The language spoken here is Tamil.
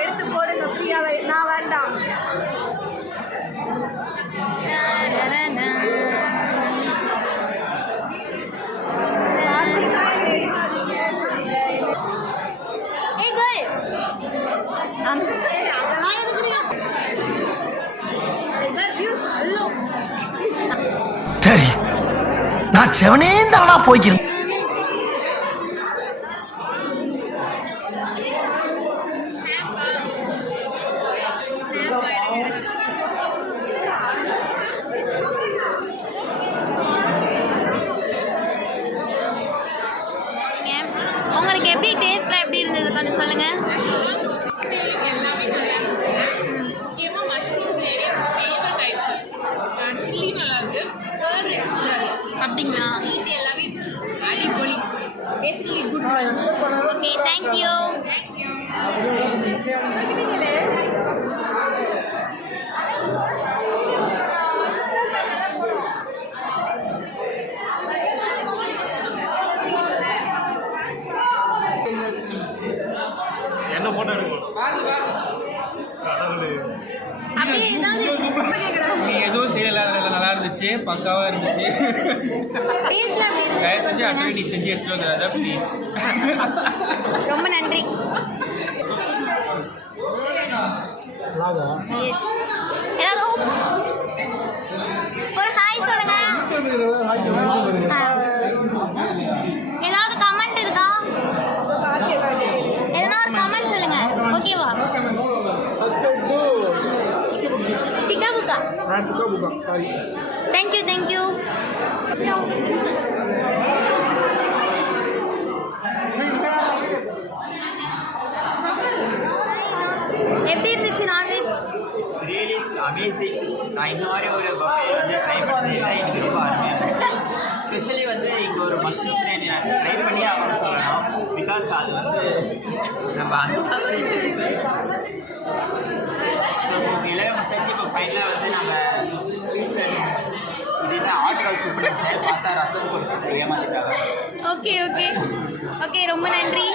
எடுத்து போடுங்க ஃப்ரீயாக. நான் வேண்டாம். சரி, நான் செவனே தானா போய்க்கிறேன். உங்களுக்கு எப்படி டேஸ்ட்லாம் எப்படி இருந்தது கொஞ்சம் சொல்லுங்க. அப்படிங்களா? Okay, thank you. என்ன போட்டோ எடுக்கணும்? நீ எதுவும் செய்யல, நல்லா இருந்துச்சு, பக்காவா இருந்துச்சு. தயவு செஞ்சு அடுத்த நீ செஞ்சு எடுத்துட்டு வந்துடாத ப்ளீஸ். ரொம்ப நன்றி. ஒரு ஹாய் சொல்லுங்க. ஏதாவது கமெண்ட் இருக்கா? எதனா ஒரு கமெண்ட் சொல்லுங்க. ஓகேவா? சிக்கா புக்கா. சாரி. Thank you thank you. எப்படி இருந்துச்சு நான்வெஜ்? Really amazing. நான் இந்த மாதிரி ஒரு பஃபே வந்து ட்ரை பண்ணதில்லை, எனக்கு ரொம்ப அருமையாக இருந்துச்சு. ஸ்பெஷலி வந்து இங்கே ஒரு மஷ்ரூம் பிரியாணி நான் ட்ரை பண்ணி ஆகணும்னு சொல்லலாம். பிகாஸ் அது வந்து நம்ம அந்த எல்லாமே முடிச்சாச்சு. இப்போ ஃபைனலாக வந்து நம்ம ஸ்வீட்ஸ் அண்ட் இது என்ன ஆர்டர் சூப்பர் நினச்சேன், பார்த்தா ரசம் கொடுத்து ஏமாத்திட்டாங்க. ஓகே ஓகே ஓகே, ரொம்ப நன்றி.